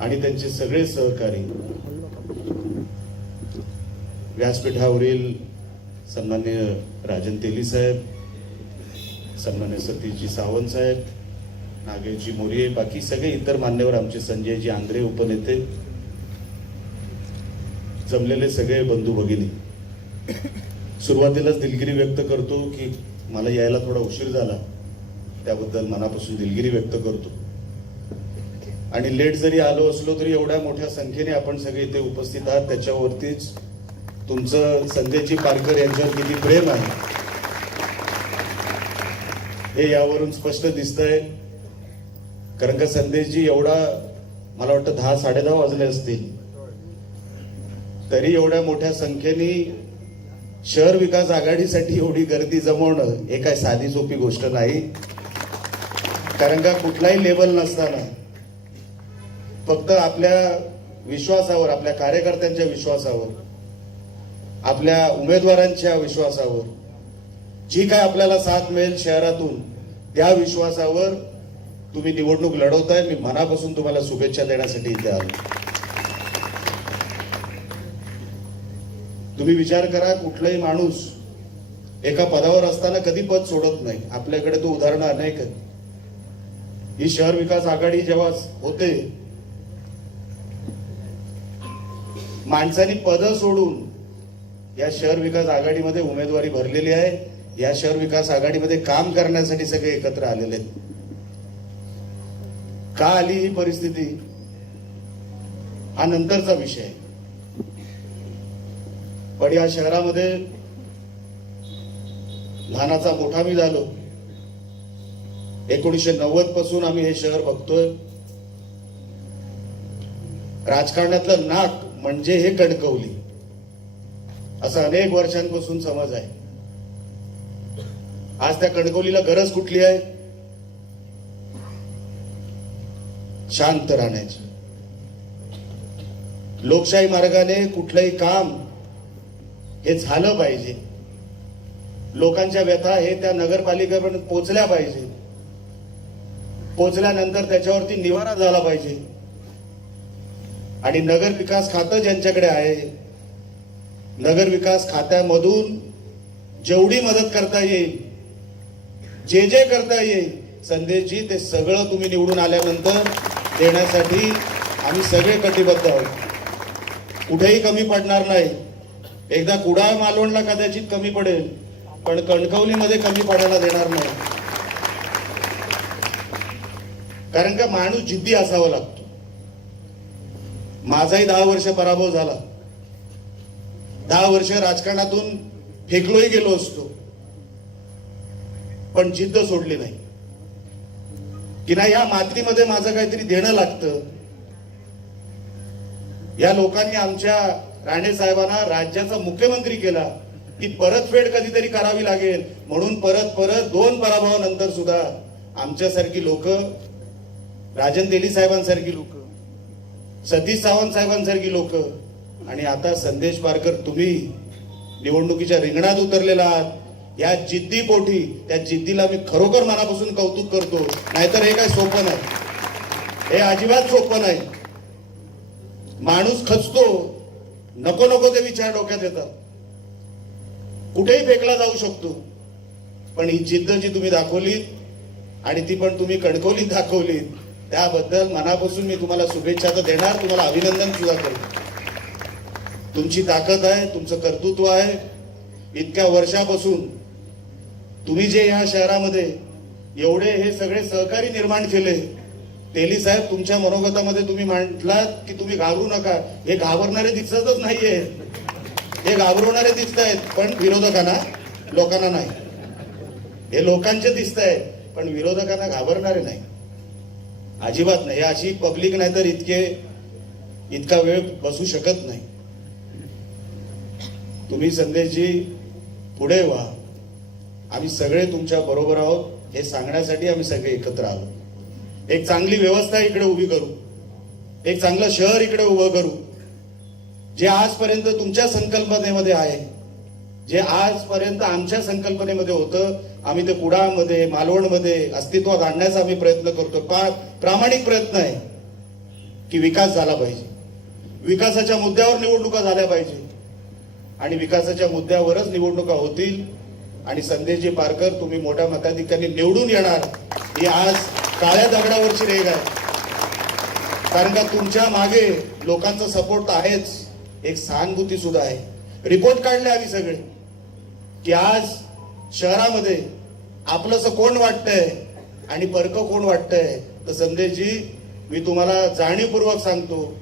आणि त्यांचे सगळे सहकारी व्यासपीठावरील सन्मान्य राजन तेली साहेब सन्मान्य सतीशजी सावंत साहेब नागेशजी मोरिये बाकी सगळे इतर मान्यवर आमचे संजयजी आंग्रे उपनेते जमलेले सगळे बंधू भगिनी. सुरुवातीलाच दिलगिरी व्यक्त करतो की मला यायला थोडा उशीर झाला त्याबद्दल मनापासून दिलगिरी व्यक्त करतो. आणि लेट जरी आलो असलो तरी एवढ्या मोठ्या संख्येने आपण सगळे इथे उपस्थित आहात. त्याच्यावरतीच तुमचं संदेशजी पारकर यांच्यावर किती प्रेम आहे हे यावरून स्पष्ट दिसतंय. कारण का संदेशजी एवढा मला वाटतं दहा साडेदहा वाजले असतील. तरी एवढ्या मोठ्या संख्येने शहर विकास आघाडीसाठी एवढी गर्दी जमवणं हे काय साधी सोपी गोष्ट नाही. कारण का कुठलाही लेवल नसताना फक्त आपल्या विश्वासावर आपल्या कार्यकर्त्यांच्या विश्वासावर आपल्या उमेदवारांच्या विश्वासावर जी काय आपल्याला साथ मिळेल शहरातून त्या विश्वासावर तुम्ही निवडणूक लढवताय. मी मनापासून तुम्हाला शुभेच्छा देण्यासाठी इथे आलो. तुम्ही विचार करा कुठलाही माणूस एका पदावर असताना कधी पद सोडत नाही. आपल्याकडे तो उदाहरणं अनेक आहेत. ही शहर विकास आघाडी जेव्हा होते माणसांनी पद सोडून या शहर विकास आघाडीमध्ये उमेदवारी भरलेली आहे. या शहर विकास आघाडीमध्ये काम करण्यासाठी सगळे एकत्र आलेले आहेत. का आली ही परिस्थिती? हा नंतरचा विषय पण या शहरामध्ये लहानाचा मोठा मी झालो. एकोणीशे नव्वदपासून आम्ही हे शहर बघतोय. राजकारणातलं नाक म्हणजे हे कणकवली. असं अनेक वर्षांपासून समज आहे. आज त्या कणकवलीला गरज कुठली आहे? शांत राहण्याची. लोकशाही मार्गाने कुठलंही काम हे झालं पाहिजे. लोकांच्या व्यथा हे त्या नगरपालिकेपर्यंत पोचल्या पाहिजे. पोचल्यानंतर त्याच्यावरती निवारा झाला पाहिजे. आणि नगर विकास खातं ज्यांच्याकडे आहे नगर विकास खात्यामधून जेवढी मदत करता येईल जे जे करता येईल संदेशजी ते सगळं तुम्ही निवडून आल्यानंतर देण्यासाठी आम्ही सगळे कटिबद्ध आहोत. कुठेही कमी पडणार नाही. एकदा कुडाळ मालवणला कदाचित कमी पडेल पण कणकवलीमध्ये कमी पडायला देणार नाही. कारण का माणूस जिद्दी असावा लागतो. माझाही दहा वर्ष पराभव झाला. दहा वर्ष राजकारणातून फेकलोही गेलो असतो. पण जिद्द सोडली नाही. की नाही या मातीमध्ये माझं काहीतरी देणं लागतं. या लोकांनी आमच्या राणे साहेबांना राज्याचा मुख्यमंत्री केला. ती परतफेड कधीतरी करावी लागेल. म्हणून परत परत दोन पराभवानंतर सुद्धा आमच्यासारखी लोक राजन तेली साहेबांसारखी लोक सतीश सावंत साहेबांसारखी लोक. आणि आता संदेश पारकर तुम्ही निवडणुकीच्या रिंगणात उतरलेला आहात. या जिद्दी पोटी त्या जिद्दीला मी खरोखर मनापासून कौतुक करतो. नाहीतर हे काय सोपं नाही. हे अजिबात सोपं नाही. माणूस खचतो. नको नको ते विचार डोक्यात येतात. कुठेही फेकला जाऊ शकतो. पण ही जिद्द जी तुम्ही दाखवलीत आणि ती पण तुम्ही कणकवलीत दाखवलीत त्याबद्दल मनापासून मी तुम्हाला शुभेच्छा तर देणार. तुम्हाला अभिनंदन सुद्धा करतो. तुमची ताकद आहे तुमचं कर्तृत्व आहे. इतक्या वर्षापासून तुम्ही जे या शहरामध्ये एवढे हे सगळे सहकारी निर्माण केले तेली साहेब तुमच्या मनोगतामध्ये तुम्ही म्हटलात की तुम्ही घाबरू नका. हे घाबरणारे दिसतच नाहीये. हे घाबरवणारे दिसत आहेत पण विरोधकांना लोकांना नाही. हे लोकांचे दिसत आहेत पण विरोधकांना घाबरणारे नाही. अजिबात नाही. हे अशी पब्लिक नाही तर इतके इतका वेळ बसू शकत नाही. तुम्ही संदेशजी पुढे व्हा. आम्ही सगळे तुमच्या बरोबर आहोत. हे सांगण्यासाठी आम्ही सगळे एकत्र आलो. एक चांगली व्यवस्था इकडे उभी करू. एक चांगलं शहर इकडे उभं करू. जे आजपर्यंत तुमच्या संकल्पनेमध्ये आहे जे आजपर्यंत आमच्या संकल्पनेमध्ये होतं आम्ही ते कुडामध्ये मालवणमध्ये अस्तित्वात आणण्याचा आम्ही प्रयत्न करतो. का? प्रामाणिक प्रयत्न आहे की विकास झाला पाहिजे. विकासाच्या मुद्द्यावर निवडणुका झाल्या पाहिजे. आणि विकासाच्या मुद्द्यावरच निवडणुका होतील. आणि संदेशजी पारकर तुम्ही मोठ्या मताधिकांनी निवडून येणार. ही आज काळ्या दगडावरची रेग आहे. कारण का तुमच्या मागे लोकांचा सपोर्ट आहेच. एक सहानुभूती सुद्धा आहे. रिपोर्ट काढले आम्ही सगळे. की आज शहरामध्ये आपलंसं कोण वाटतंय आणि परक कोण वाटतंय? तर संदेशजी मी तुम्हाला जाणीवपूर्वक सांगतो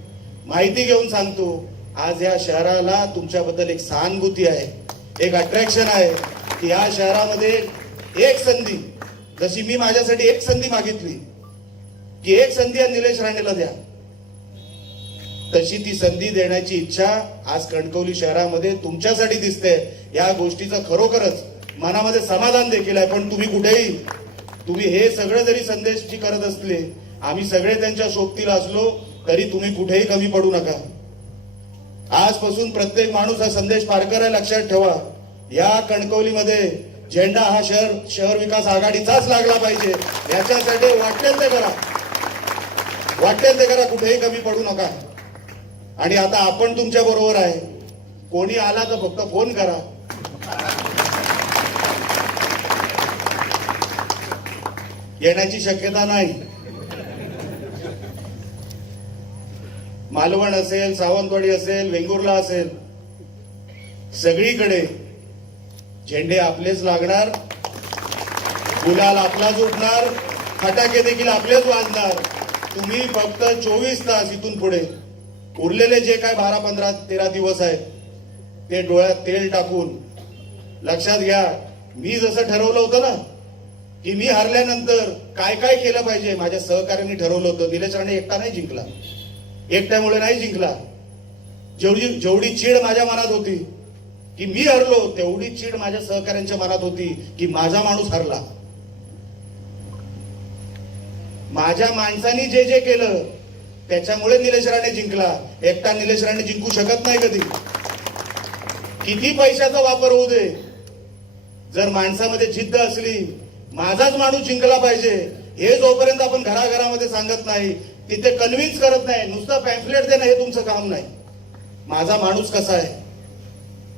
माहिती घेऊन सांगतो आज या शहराला तुमच्याबद्दल एक सहानुभूती आहे एक अट्रॅक्शन आहे की या शहरामध्ये एक संधी जशी मी माझ्यासाठी एक संधी मागितली की एक संधी या निलेश राणेला द्या. तशी ती संधी देण्याची इच्छा आज कणकवली शहरामध्ये तुमच्यासाठी दिसते. या गोष्टीचा खरोखरच मनामध्ये समाधान देखील आहे पण तुम्ही कुठेही तुम्ही हे सगळं जरी संदेश करत असले आम्ही सगळे त्यांच्या सोबतीला असलो तरी तुम्ही कुठेही कमी पडू नका. आजपासून प्रत्येक माणूस हा संदेश पारकर आहे लक्षात ठेवा. या कणकवलीमध्ये झेंडा हा शहर शहर विकास आघाडीचाच लागला पाहिजे. याच्यासाठी वाटेल ते करा. वाटेल ते करा कुठेही कमी पडू नका. आणि आता आपण तुमच्या बरोबर आहे. कोणी आला तर फक्त फोन करा. येण्याची शक्यता नाही. मालवण असेल सावंतवाडी असेल वेंगुर्ला असेल सगळीकडे झेंडे आपलेच लागणार गुलाल आपलाच उठणार फटाके देखील आपलेच वाजणार. तुम्ही फक्त चोवीस तास इथून पुढे उरलेले जे काय बारा पंधरा तेरा दिवस आहेत ते डोळ्यात तेल टाकून लक्षात घ्या. मी जसं ठरवलं होतं ना की मी हरल्यानंतर काय काय केलं पाहिजे? माझ्या सहकार्यांनी ठरवलं होतं. निलेश राणे एकटा नाही जिंकला. एकट्यामुळे नाही जिंकला. जेवढी जेवढी चीड माझ्या मनात होती की मी हरलो तेवढी चीड माझ्या सहकाऱ्यांच्या मनात होती की माझा माणूस हरला. माझ्या माणसानी जे जे केलं त्याच्यामुळे निलेश राणे जिंकला. एकटा निलेश राणे जिंकू शकत नाही कधी. किती पैशाचा वापर होऊ दे. जर माणसामध्ये जिद्द असली माझाच माणूस जिंकला पाहिजे. हे जोपर्यंत आपण घराघरामध्ये सांगत नाही तिथे कन्व्हिन्स करत नाही नुसतं पॅम्फलेट देणं हे तुमचं काम नाही. माझा माणूस कसा आहे?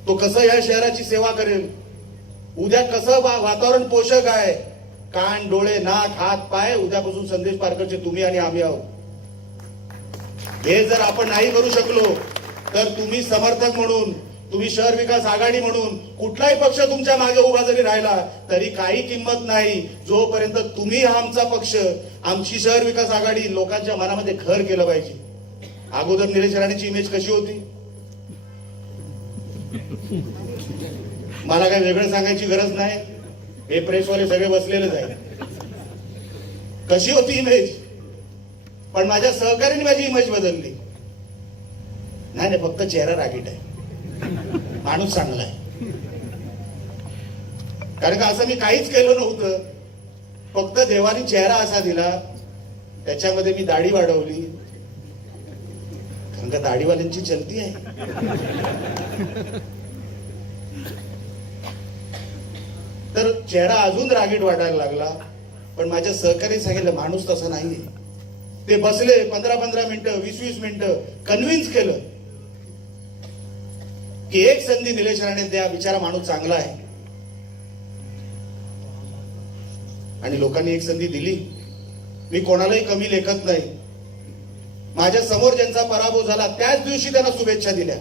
तो कसं या शहराची सेवा करेल? उद्या कसं वातावरण पोषक आहे? कान डोळे नाक हात पाय उद्यापासून संदेश पारकरचे तुम्ही आणि आम्ही आहोत. हे जर आपण नाही करू शकलो तर तुम्ही समर्थक म्हणून तुम्ही शहर विकास आघाडी म्हणून कुठलाही पक्ष तुमच्या मागे उभा जरी राहिला तरी काही किंमत नाही. जोपर्यंत तुम्ही हा आमचा पक्ष आमची शहर विकास आघाडी लोकांच्या मनामध्ये घर केलं पाहिजे. अगोदर निलेश राणेची इमेज कशी होती? मला काय वेगळं सांगायची गरज नाही. हे प्रेसवाले सगळे बसलेलेच आहे कशी होती इमेज पण माझ्या सहकार्याने माझी इमेज बदलली. नाही नाही फक्त चेहरा रागीट आहे. माणूस चांगला आहे. कारण का असं मी काहीच केलं नव्हतं. फक्त देवाने चेहरा असा दिला. त्याच्यामध्ये मी दाढी वाढवली. कारण का दाढीवाल्यांची चलती आहे. तर चेहरा अजून रागीट वाटायला लागला. पण माझ्या सहकारी सांगितलं माणूस तसा नाहीये. ते बसले पंधरा पंधरा मिनिटं वीस वीस मिनिटं कन्व्हिन्स केलं. की एक संधी निलेश राणे द्या बिचारा माणूस चांगला आहे. आणि लोकांनी एक संधी दिली. मी कोणालाही कमी लेखत नाही. माझ्यासमोर ज्यांचा पराभव झाला त्याच दिवशी त्यांना शुभेच्छा दिल्या.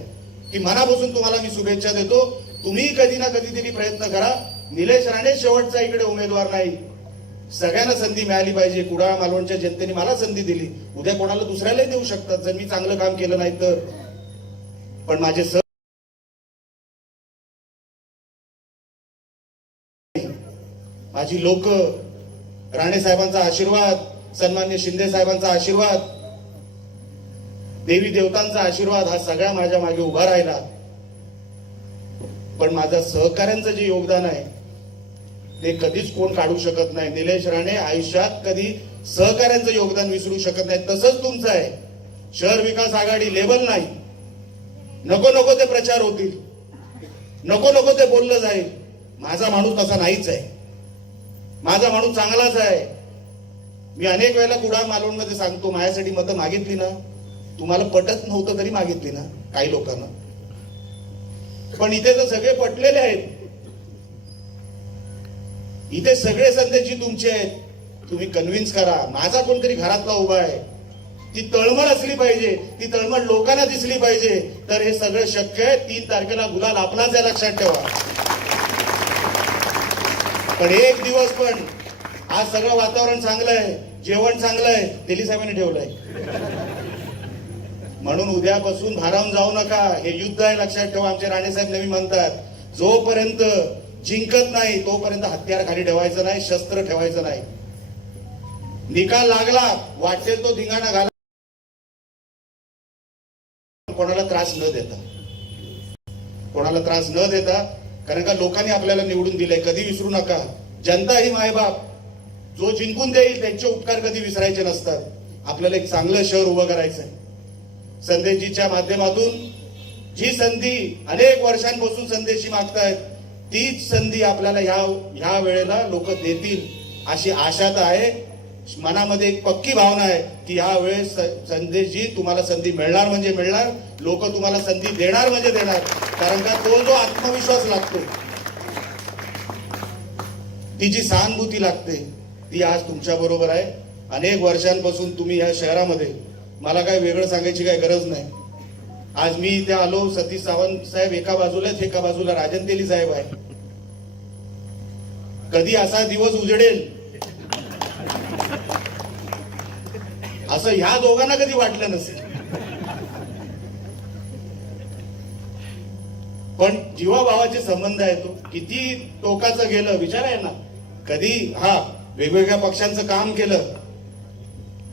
की मनापासून तुम्हाला मी शुभेच्छा देतो. तुम्ही कधी ना कधीतरी प्रयत्न करा. निलेश राणे शेवटचा इकडे उमेदवार नाही. सगळ्यांना संधी मिळाली पाहिजे. कुडाळ मालवणच्या जनतेने मला संधी दिली. उद्या कोणाला दुसऱ्यालाही देऊ शकतात. जर मी चांगलं काम केलं नाही तर पण माझे सर माझी लोक राणे साहेबांचा आशीर्वाद सन्मान्य शिंदे साहेबांचा आशीर्वाद देवी देवतांचा आशीर्वाद हा सगळा माझ्या मागे उभा राहिला. पण माझं सहकाऱ्यांचं जे योगदान आहे ते कधीच कोण काढू शकत नाही. निलेश राणे आयुष्यात कधी सहकाऱ्यांचं योगदान विसरू शकत नाही तसंच तुमचं आहे. शहर विकास आघाडी लेवल नाही. नको नको ते प्रचार होतील. नको नको ते बोललं जाईल. माझा माणूस तसा नाहीच आहे. माझा माणूस चांगलाच आहे. मी अनेक वेळेला कुडा मालवणमध्ये सांगतो माझ्यासाठी मतं मागितली ना. तुम्हाला पटत नव्हतं तरी मागितली ना काही लोकांना. पण इथे तर सगळे पटलेले आहेत. इथे सगळे संदेशी तुमचे आहेत. तुम्ही कन्व्हिन्स करा. माझा कोणतरी घरातला उभा आहे. ती तळमळ असली पाहिजे. ती तळमळ लोकांना दिसली पाहिजे. तर हे सगळं शक्य आहे. तीन तारखेला गुलाल आपलाच आहे लक्षात ठेवा. पण एक दिवस पण आज सगळं वातावरण चांगलं आहे जेवण चांगलं आहे तेली साहेबांनी ठेवलंय. म्हणून उद्यापासून भारावून जाऊ नका. हे युद्ध आहे लक्षात ठेवा. आमचे राणेसाहेब नेहमी म्हणतात जोपर्यंत जिंकत नाही तोपर्यंत हत्यार खाली ठेवायचं नाही शस्त्र ठेवायचं नाही. निकाल लागला वाटेल तो धिंगाणा घाला. कोणाला त्रास न देता. कोणाला त्रास न देता कारण का लोकांनी आपल्याला निवडून दिलंय. कधी विसरू नका. जनता ही मायबाप. जो जिंकून देईल त्यांचे उपकार कधी विसरायचे नसतात. आपल्याला एक चांगलं शहर उभं करायचं आहे संदेशजीच्या माध्यमातून जी संधी अनेक वर्षांपासून संदेशी मागतायत तीच संधी आपल्याला ह्या ह्या वेळेला लोक देतील अशी आशा तर आहे. मनामध्ये एक पक्की भावना आहे की ह्या वेळेस स- संदेशजी तुम्हाला संधी मिळणार म्हणजे मिळणार लोक तुम्हाला संधी देणार म्हणजे देणार. कारण का तो जो आत्मविश्वास लागतो ती जी सहानुभूती लागते ती आज तुमच्या बरोबर आहे. अनेक वर्षांपासून तुम्ही या शहरामध्ये मला काय वेगळं सांगायची काही गरज नाही. आज मी इथे आलो सतीश सावंत साहेब एका बाजूला एका बाजूला राजन तेली साहेब आहे. कधी असा दिवस उजडेल असं ह्या दोघांना कधी वाटलं नसेल. पण जीवाभावाचे संबंध आहे तो. किती टोकाचं गेलं विचार आहे ना कधी हा वेगवेगळ्या पक्षांचं काम केलं.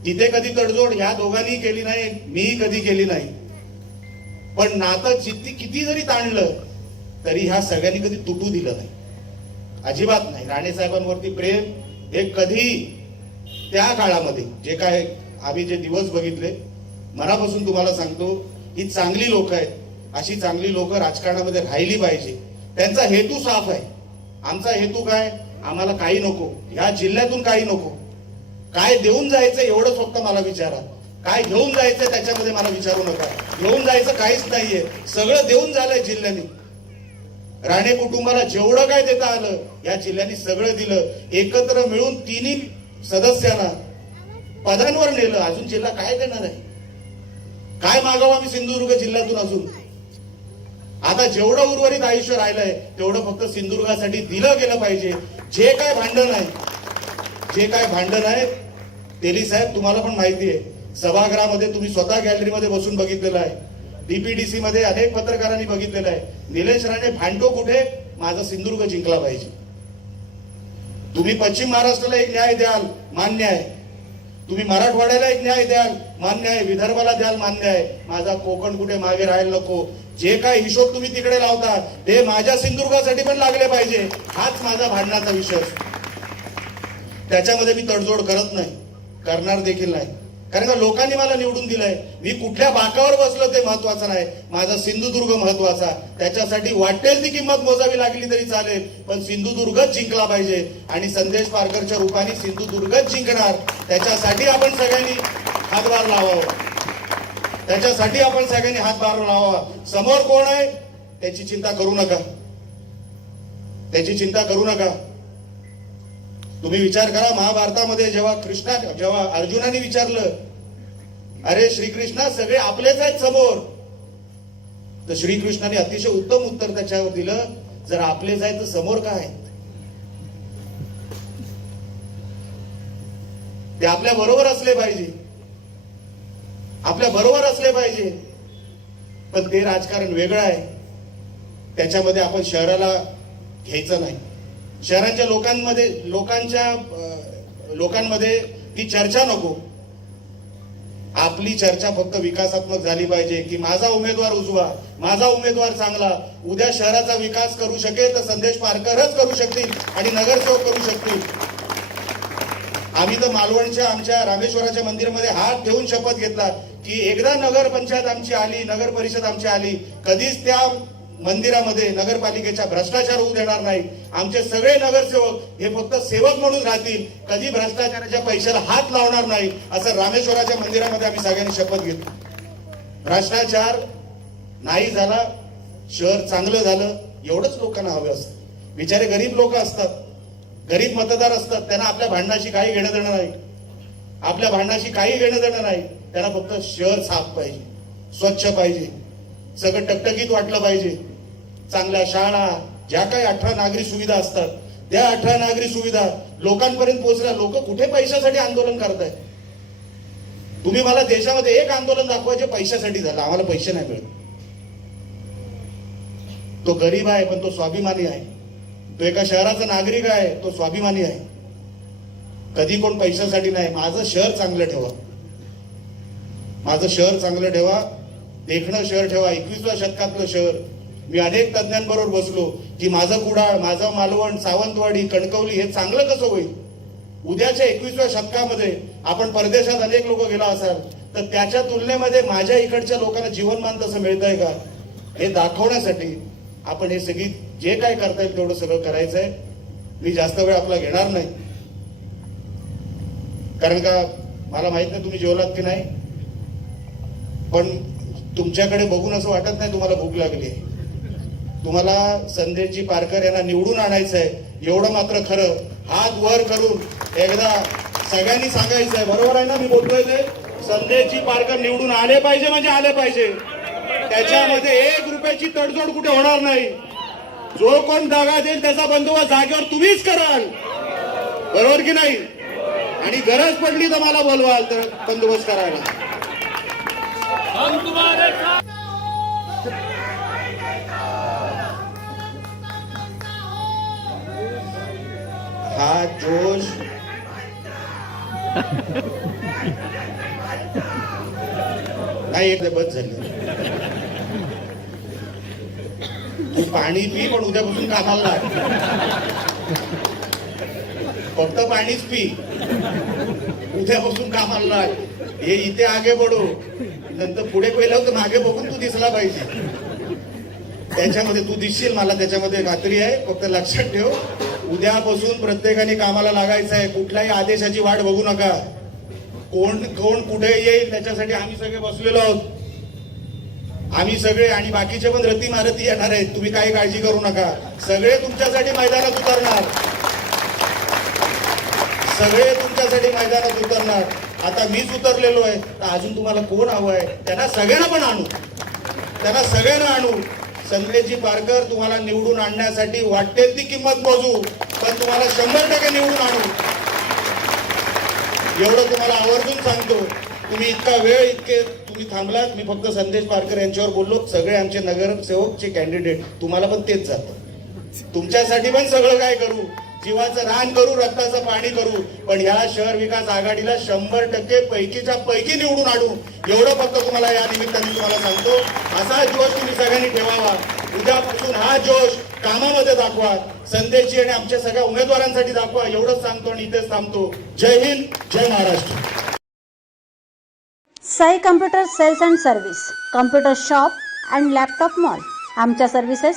तिथे कधी तडजोड ह्या दोघांनी केली नाही मी कधी केली नाही. पण नातं जिती किती जरी ताणलं तरी ह्या सगळ्यांनी कधी तुटू दिलं नाही. अजिबात नाही. राणे साहेबांवरती प्रेम हे कधी त्या काळामध्ये जे काय आम्ही जे दिवस बघितले मनापासून तुम्हाला सांगतो ही चांगली लोक आहेत. अशी चांगली लोक राजकारणामध्ये राहिली पाहिजे. त्यांचा हेतू साफ आहे. आमचा हेतू काय? आम्हाला काही नको. ह्या जिल्ह्यातून काही नको. काय देऊन जायचं एवढंच फक्त मला विचारा. काय घेऊन जायचं त्याच्यामध्ये मला विचारू नका. घेऊन जायचं काहीच नाहीये. सगळं देऊन झालंय जिल्ह्याने. राणे कुटुंबाला जेवढं काय देता आलं या जिल्ह्यांनी सगळं दिलं. एकत्र मिळून तिन्ही सदस्यांना पदांवर नेलं अजून जिल्हा काय देणार आहे? काय मागावं आम्ही सिंधुदुर्ग जिल्ह्यातून अजून? आता जेवढं उर्वरित आयुष्य राहिलंय तेवढं फक्त सिंधुदुर्गासाठी दिलं गेलं पाहिजे. जे काय भांडण आहे जे काय भांडण आहे तेली साहेब तुम्हाला पण माहिती आहे सभागृहामध्ये तुम्ही स्वतः गॅलरीमध्ये बसून बघितलेलं आहे. डीपीडीसी मध्ये अनेक पत्रकारांनी बघितलेलं आहे. निलेश राणे भांडतो कुठे? माझा सिंधुदुर्ग जिंकला पाहिजे. तुम्ही पश्चिम महाराष्ट्राला एक न्याय द्याल मान्य आहे. तुम्ही मराठवाड्याला एक न्याय द्याल मान्य आहे विदर्भाला द्याल मान्य आहे. माझा कोकण कुठे मागे राहायला नको. जे काय हिशोब तुम्ही तिकडे लावता ते माझ्या सिंधुदुर्गासाठी पण लागले पाहिजे. हाच माझा भांडणाचा विषय. त्याच्यामध्ये मी तडजोड करत नाही. करणार देखील नाही. कारण का लोकांनी मला निवडून दिलंय. मी कुठल्या बाकावर बसलो ते महत्वाचं नाही. माझा सिंधुदुर्ग महत्त्वाचा. त्याच्यासाठी वाटेल ती किंमत मोजावी लागली तरी चालेल पण सिंधुदुर्गच जिंकला पाहिजे. आणि संदेश पारकरच्या रूपाने सिंधुदुर्गच जिंकणार. त्याच्यासाठी आपण सगळ्यांनी हातभार लावावा. त्याच्यासाठी आपण सगळ्यांनी हातभार लावावा. समोर कोण आहे? त्याची चिंता करू नका. त्याची चिंता करू नका. तुम्ही विचार करा महाभारतामध्ये जेव्हा कृष्णा जेव्हा अर्जुनाने विचारलं अरे श्रीकृष्णा सगळे आपलेच आहेत समोर. तर श्रीकृष्णाने अतिशय उत्तम उत्तर त्याच्यावर दिलं जर आपलेच आहे तर समोर काय आहेत? ते आपल्या बरोबर असले पाहिजे. आपल्या बरोबर असले पाहिजे. पण ते राजकारण वेगळं आहे. त्याच्यामध्ये आपण शहराला घ्यायचं नाही. शहरांच्या लोकांमध्ये लोकांच्या लोकांमध्ये ती चर्चा नको. आपली चर्चा फक्त विकासात्मक झाली पाहिजे की माझा उमेदवार उजवा माझा उमेदवार चांगला उद्या शहराचा विकास करू शकेल तर संदेश पारकरच करू शकतील आणि नगरसेवक करू शकतील. आम्ही तर मालवणच्या आमच्या रामेश्वराच्या मंदिरामध्ये हात ठेवून शपथ घेतला की एकदा नगर पंचायत आमची आली नगर परिषद आमची आली कधीच त्या मंदिरामध्ये नगरपालिकेच्या भ्रष्टाचार होऊ देणार नाही. आमचे सगळे नगरसेवक हे फक्त सेवक म्हणून राहतील. कधी भ्रष्टाचाराच्या पैशाला हात लावणार नाही असं रामेश्वराच्या मंदिरामध्ये आम्ही सगळ्यांनी शपथ घेतली. भ्रष्टाचार नाही झाला शहर चांगलं झालं एवढंच लोकांना हवं असतं. बिचारे गरीब लोक असतात. गरीब मतदार असतात. त्यांना आपल्या भांडणाशी काही घेणं देणं नाही. आपल्या भांडणाशी काही घेणं देणं नाही. त्यांना फक्त शहर साफ पाहिजे स्वच्छ पाहिजे. सगळं टकटकीत वाटलं पाहिजे. चांगल्या शाळा ज्या काही अठरा नागरी सुविधा असतात त्या अठरा नागरी सुविधा लोकांपर्यंत पोहोचल्या. लोक कुठे पैशासाठी आंदोलन करताय तुम्ही मला देशामध्ये एक आंदोलन दाखवा जे पैशासाठी झालं. आम्हाला पैसे नाही मिळत. तो गरीब आहे पण तो स्वाभिमानी आहे. तो एका शहराचा नागरिक आहे तो स्वाभिमानी आहे. कधी कोण पैशासाठी नाही. माझं शहर चांगलं ठेवा. माझं शहर चांगलं ठेवा. देखणं शहर ठेवा एकवीसव्या शतकातलं शहर. मी अनेक तज्ञांबरोबर बसलो की माझं कुडाळ माझं मालवण सावंतवाडी कणकवली हे चांगलं कसं होईल? उद्याच्या एकवीसव्या शतकामध्ये आपण परदेशात अनेक लोक गेला असाल तर त्याच्या तुलनेमध्ये माझ्या इकडच्या लोकांना जीवनमान तसं मिळतंय का? हे दाखवण्यासाठी आपण हे सगळी जे काय करता येईल तेवढं सगळं करायचं आहे मी जास्त वेळ आपला घेणार नाही. कारण का मला माहीत नाही तुम्ही जेवलात की नाही. पण तुमच्याकडे बघून असं वाटत नाही तुम्हाला भूक लागली. तुम्हाला संदेशजी पारकर यांना निवडून आणायचं आहे एवढं मात्र खरं. हात वर करून एकदा सगळ्यांनी सांगायचं आहे बरोबर आहे ना मी बोलतोय ते? संदेशजी पारकर निवडून आले पाहिजे म्हणजे आले पाहिजे. त्याच्यामध्ये एक रुपयाची तडजोड कुठे होणार नाही. जो कोण जागा देईल त्याचा बंदोबस्त जागेवर तुम्हीच कराल. बरोबर की नाही? आणि गरज पडली तर मला बोलवाल तर बंदोबस्त करायला. हा जोश. नाही एकदा बस झाली. तू पाणी पी पण उद्यापासून कामाला लाग फक्त पाणीच पी. उद्यापासून कामाला लाग हे इथे आगे बडो नंतर पुढे पहिलं तर मागे बघून तू दिसला पाहिजे. त्याच्यामध्ये तू दिसशील मला त्याच्यामध्ये खात्री आहे. फक्त लक्षात ठेव उद्यापासून प्रत्येकाने कामाला लागायचं आहे. कुठल्याही आदेशाची वाट बघू नका. कोण कोण कुठे येईल त्याच्यासाठी आम्ही सगळे बसलेलो आहोत. आम्ही सगळे आणि बाकीचे पण रती मारती येणार आहेत. तुम्ही काही काळजी करू नका. सगळे तुमच्यासाठी मैदानात उतरणार. सगळे तुमच्यासाठी मैदानात उतरणार. आता मीच उतरलेलो आहे. तर अजून तुम्हाला कोण हवं आहे त्यांना सगळ्यांना पण आणू. त्यांना सगळ्यांना आणू. संदेशजी पारकर तुम्हाला निवडून आणण्यासाठी वाटेल ती किंमत मोजू पण तुम्हाला शंभर टक्के निवडून आणू. एवढं तुम्हाला आवर्जून सांगतो. तुम्ही इतका वेळ इतके तुम्ही थांबलात. मी फक्त संदेश पारकर यांच्यावर बोललो. सगळे आमचे नगरसेवकचे कॅन्डिडेट तुम्हाला पण तेच जातं. तुमच्यासाठी पण सगळं काय करू? जीवाचं रान करू रक्ताचं पाणी करू पण या शहर विकास आघाडीला शंभर टक्के पैकीच्या पैकी निवडून आणू. एवढं फक्त तुम्हाला या निमित्ताने तुम्हाला सांगतो. असा जोश तुम्ही सगळ्यांनी ठेवावा. उद्यापासून हा जोश कामामध्ये दाखवा. संदेशजी आणि आमच्या सगळ्या उमेदवारांसाठी दाखवा. एवढंच सांगतो आणि इथेच थांबतो. जय हिंद जय Maharashtra. Sai computer sales and service computer shop and laptop mall आमच्या सर्व्हिसेस